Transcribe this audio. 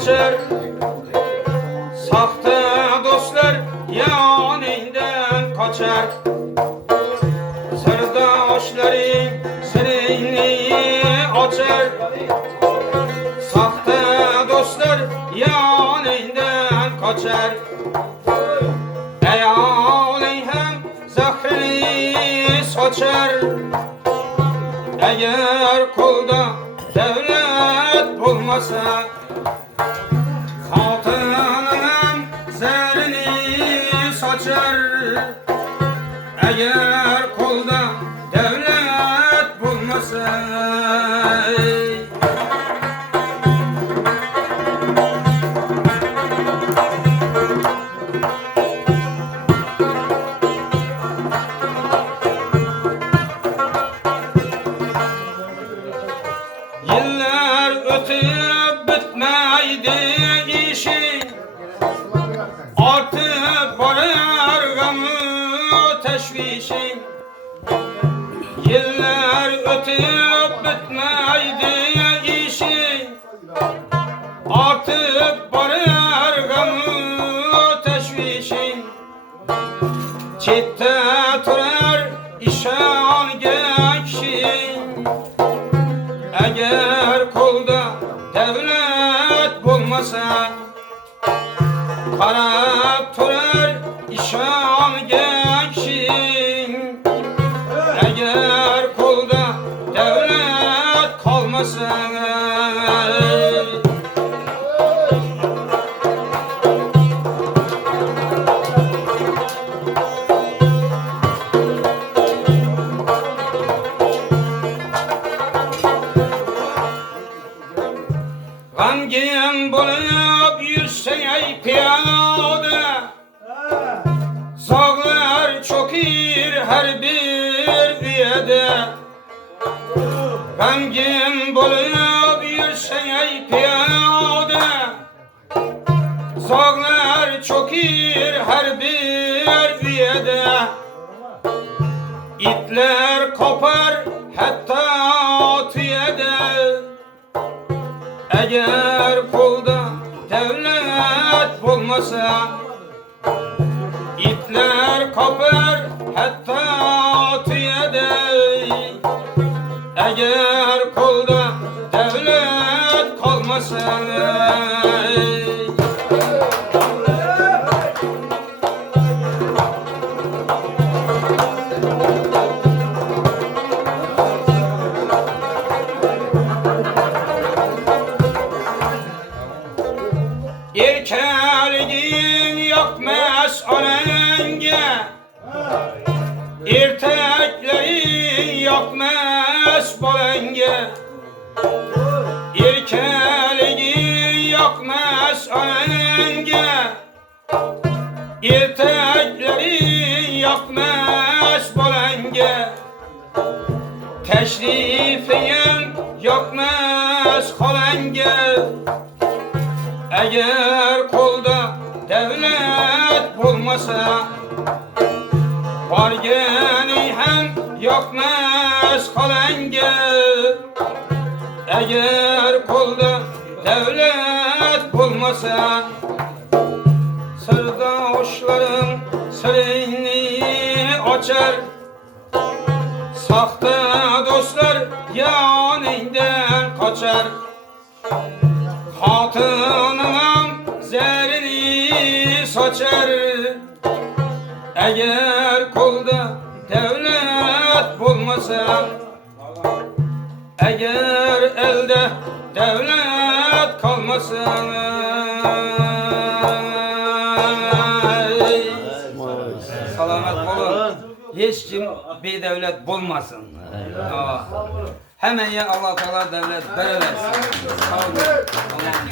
açar. Sahte dostlar yanından kaçar. Sırdaşların sırrını açar. Sahte dostlar yanından kaçar. Ey aleyhem zahrini saçar. Eğer kulda devlet bulmasa, hatının zerini saçar. Eğer kulda devlet bulmasa. Yıllar ötüp bitmeydi işi, artık varır gamı teşvişi. Yıllar ötüp bitmeydi işi, artık varır gamı teşvişi. Çitte turar işan gekşi. Eğer kulda devlet bulmasa, karab turar işan gençin. Eğer kulda devlet kalmasa. Gangin bulup yürsen ey piyade, sağlar çokir her bir üyede. Gangin bulup yürsen ey piyade, sağlar çokir her bir üyede. İtler kopar hatta tüyede. Eğer kulda devlet bulmasa, itler kopar hatta tüyede. Eğer kulda devlet kalmasa. Erkeliğin yakmaz alenge, erkeklerin yakmaz balenge. Erkeliğin yakmaz alenge, erkeklerin yakmaz balenge. Teşrifin yakmaz halenge. Eğer kulda devlet bulmasa, var geni hem yakmaz kalenge. Eğer kulda devlet bulmasa, sırdaşların sırrını açar. Sahte dostlar yanından kaçar. Hatının zerini saçar. Eğer kulda devlet bulmasa, eğer elde devlet kalmasa. Selamet olun. Hiç kim bir devlet bulmasın. Hemen ya Allah Teala devlet verirsin. Sağ olun.